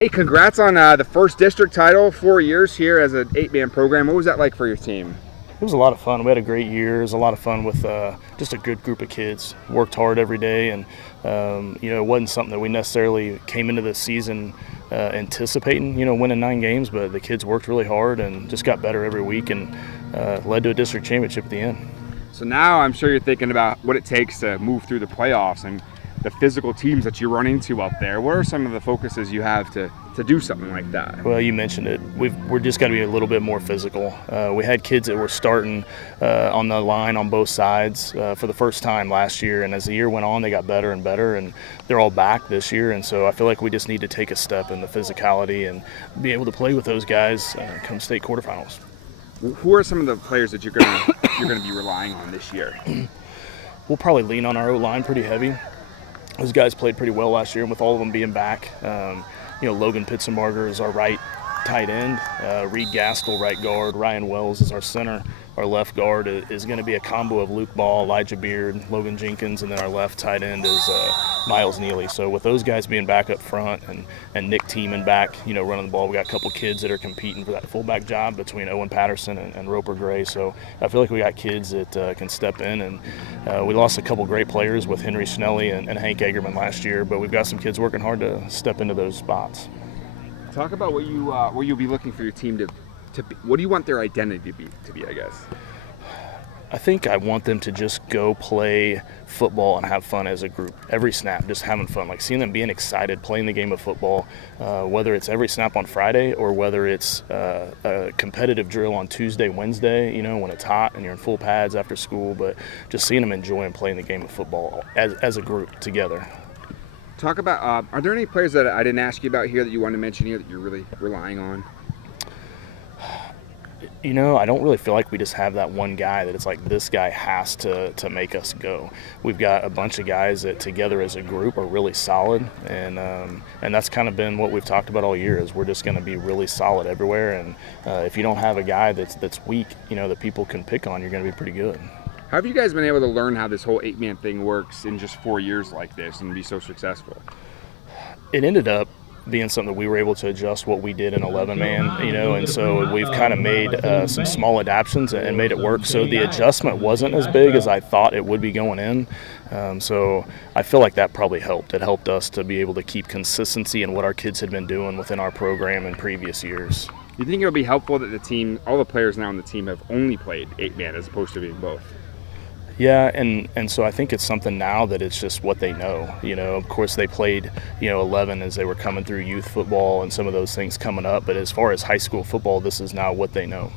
Hey, congrats on the first district title, 4 years here as an 8-man program. What was that like for your team? It was a lot of fun. We had a great year. It was a lot of fun with just a good group of kids. Worked hard every day, and it wasn't something that we necessarily came into the season anticipating, winning 9 games. But the kids worked really hard and just got better every week, and led to a district championship at the end. So now I'm sure you're thinking about what it takes to move through the playoffs and the physical teams that you run into out there. What are some of the focuses you have to do something like that? Well, you mentioned it. We're just got to be a little bit more physical. We had kids that were starting on the line on both sides for the first time last year, and as the year went on, they got better and better, and they're all back this year. And so I feel like we just need to take a step in the physicality and be able to play with those guys come state quarterfinals. Who are some of the players that you're going to be relying on this year? We'll probably lean on our O-line pretty heavy. Those guys played pretty well last year, and with all of them being back, Logan Pitzenbarger is our right tight end, Reed Gastel right guard, Ryan Wells is our center. Our left guard is going to be a combo of Luke Ball, Elijah Beard, Logan Jenkins, and then our left tight end is Miles Neely. So with those guys being back up front and Nick Tiemann back, running the ball, we got a couple kids that are competing for that fullback job between Owen Patterson and Roper Gray. So I feel like we got kids that can step in, and we lost a couple great players with Henry Schnelly and Hank Egerman last year, but we've got some kids working hard to step into those spots. Talk about what you'll be looking for your team to be. What do you want their identity to be, I guess? I think I want them to just go play football and have fun as a group. Every snap, just having fun. Like seeing them being excited, playing the game of football, whether it's every snap on Friday or whether it's a competitive drill on Tuesday, Wednesday, when it's hot and you're in full pads after school. But just seeing them enjoying playing the game of football as a group together. Talk about, are there any players that I didn't ask you about here that you want to mention here that you're really relying on? I don't really feel like we just have that one guy that it's like this guy has to make us go. We've got a bunch of guys that together as a group are really solid, and that's kind of been what we've talked about all year is we're just going to be really solid everywhere. And if you don't have a guy that's weak, that people can pick on, you're going to be pretty good. How have you guys been able to learn how this whole 8-man thing works in just 4 years like this and be so successful? It ended up being something that we were able to adjust what we did in 11-man, and so we've kind of made some small adaptations and made it work. So the adjustment wasn't as big as I thought it would be going in. So I feel like that probably helped. It helped us to be able to keep consistency in what our kids had been doing within our program in previous years. You think it'll be helpful that all the players now on the team have only played 8-man as opposed to being both? Yeah, and so I think it's something now that it's just what they know. Of course they played, 11 as they were coming through youth football and some of those things coming up. But as far as high school football, this is now what they know.